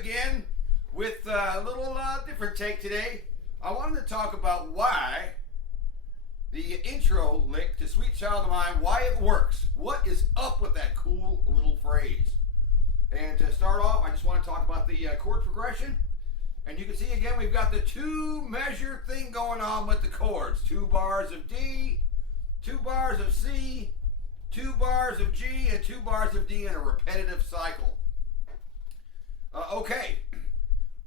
again with a little different take today. I wanted to talk about why the intro lick to Sweet Child of Mine, why it works. What is up with that cool little phrase? And to start off, I just want to talk about the chord progression. And you can see again, we've got the two measure thing going on with the chords. 2 bars of D, 2 bars of C, 2 bars of G, and 2 bars of D in a repetitive cycle.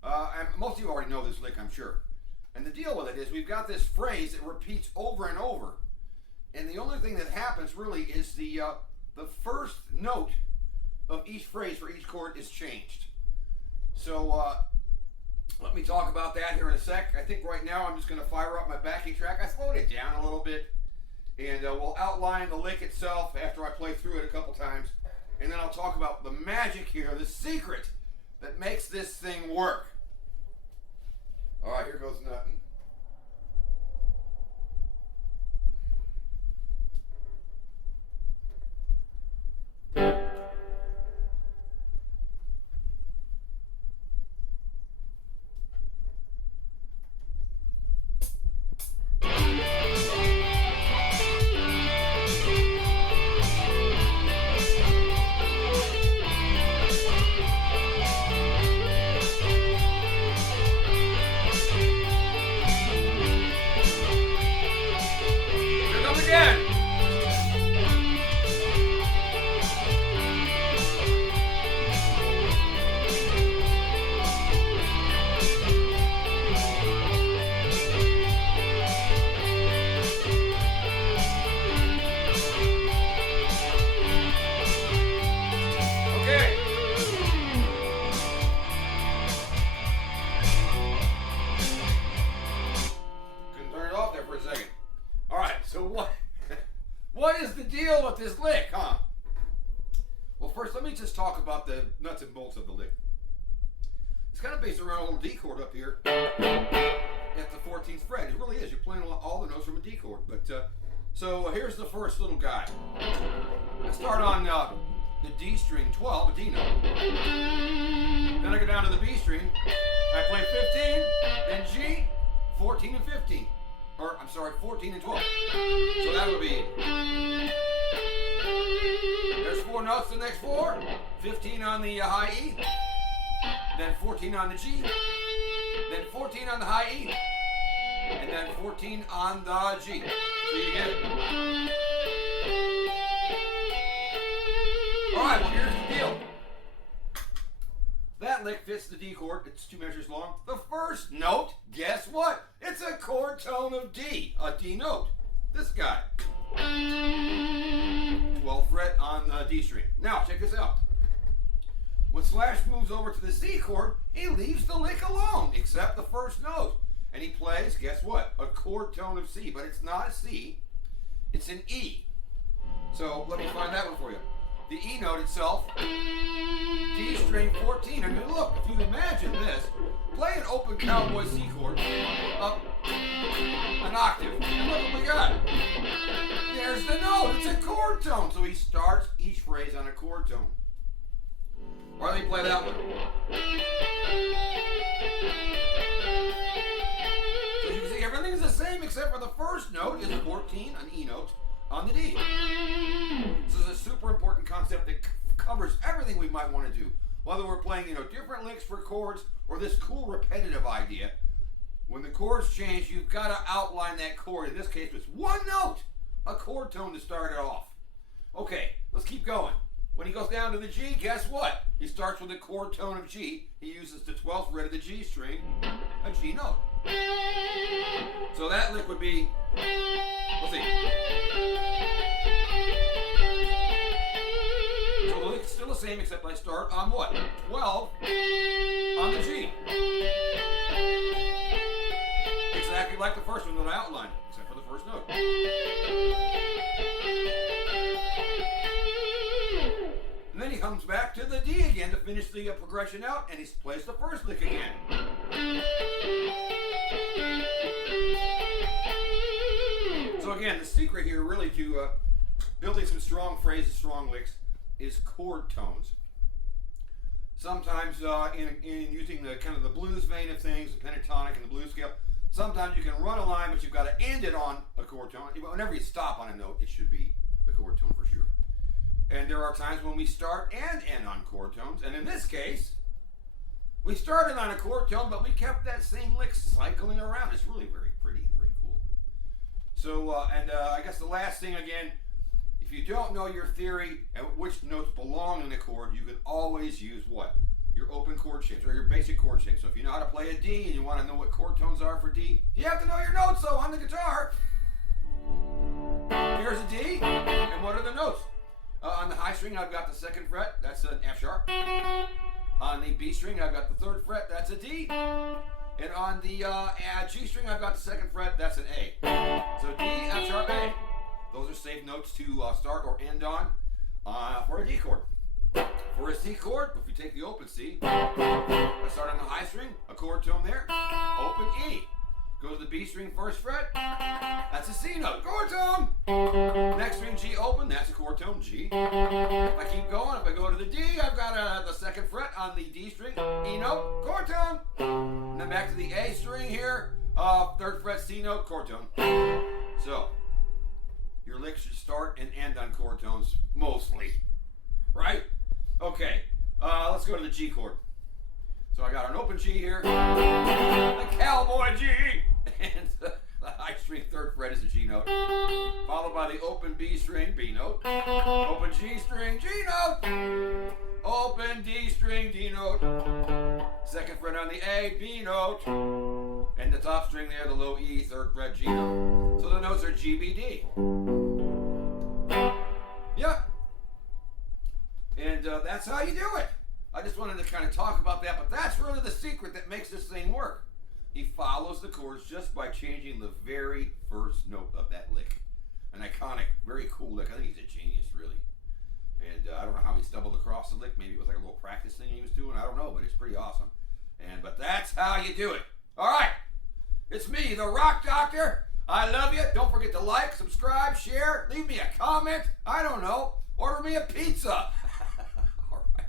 And most of you already know this lick, I'm sure. And the deal with it is we've got this phrase that repeats over and over. And the only thing that happens really is the first note of each phrase for each chord is changed. So let me talk about that here in a sec. I think right now I'm just going to fire up my backing track. I slowed it down a little bit. And we'll outline the lick itself after I play through it a couple times. And then I'll talk about the magic here, the secret that makes this thing work. All right, here goes nothing. What is the deal with this lick, huh? Well, first, let me just talk about the nuts and bolts of the lick. It's kind of based around a little D chord up here at the 14th fret. It really is. You're playing all the notes from a D chord. But so here's the first little guy. I start on the D string 12, a D note. Then I go down to the B string. I play 15, then G, 14 and 15. Or, I'm sorry, 14 and 12. So that would be, there's 4 notes, the next 4. 15 on the high E, then 14 on the G, then 14 on the high E, and then 14 on the G. So you get it. All right, well, here's the deal. That lick fits the D chord. It's 2 measures long. The first note, guess what? It's a chord tone of D, a D note. This guy. 12th fret on the D string. Now, check this out. When Slash moves over to the C chord, he leaves the lick alone, except the first note. And he plays, guess what? A chord tone of C, but it's not a C. It's an E. So let me find that one for you. The E note itself, D string 14. I mean, look, if you imagine this, play an open cowboy C chord up an octave, and look what we got. There's the note. It's a chord tone. So he starts each phrase on a chord tone. Or let me play that one. So you can see everything's the same except for the first note is 14, an E note, on the D. This is a super important concept that covers everything we might want to do. Whether we're playing, different licks for chords or this cool repetitive idea. When the chords change, you've got to outline that chord. In this case, it's 1 note, a chord tone to start it off. Okay, let's keep going. When he goes down to the G, guess what? He starts with a chord tone of G. He uses the 12th fret of the G string, a G note. So that lick would be, let's see. So the lick's still the same except I start on what? 12 on the G. Exactly like the first one that I outlined, except for the first note. And then he comes back to the D again to finish the progression out, and he plays the first lick again. So again, the secret here really to building some strong phrases, strong licks, is chord tones. Sometimes in using the kind of the blues vein of things, the pentatonic and the blues scale, sometimes you can run a line, but you've got to end it on a chord tone. Whenever you stop on a note, it should be a chord tone for sure. And there are times when we start and end on chord tones. And in this case, we started on a chord tone, but we kept that same lick cycling around. It's really very pretty, very cool. So, I guess the last thing again, if you don't know your theory and which notes belong in the chord, you can always use what? Your open chord shapes or your basic chord shapes. So if you know how to play a D and you want to know what chord tones are for D, you have to know your notes though on the guitar. Here's a D, and what are the notes? On the high string, I've got the 2nd fret, that's an F sharp. On the B string, I've got the 3rd fret, that's a D. And on the G string, I've got the 2nd fret, that's an A. So D, F sharp, A. Those are safe notes to start or end on for a D chord. For a C chord, if you take the open C, I start on the high string, a chord tone there, open E. Go to the B string, 1st fret, that's a C note, chord tone. Next string G open, that's a chord tone, G. If I keep going, if I go to the D, I've got the 2nd fret on the D string, E note, chord tone. And then back to the A string here, 3rd fret, C note, chord tone. So, your lick should start and end on chord tones, mostly, right? Okay, let's go to the G chord. So I got an open G here, the cowboy G, and the high string 3rd fret is a G note, followed by the open B string, B note, open G string, G note, open D string, D note, 2nd fret on the A, B note, and the top string there, the low E, 3rd fret, G note. So the notes are G, B, D. Yep. And that's how you do it. I just wanted to kind of talk about that, but that's really the secret that makes this thing work. He follows the chords just by changing the very first note of that lick. An iconic, very cool lick. I think he's a genius, really. And I don't know how he stumbled across the lick. Maybe it was like a little practice thing he was doing. I don't know, but it's pretty awesome. But that's how you do it. All right. It's me, the Rock Doctor. I love you. Don't forget to like, subscribe, share, leave me a comment. I don't know. Order me a pizza. All right.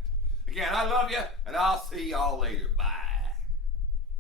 Again, I love you, and I'll see y'all later. Bye.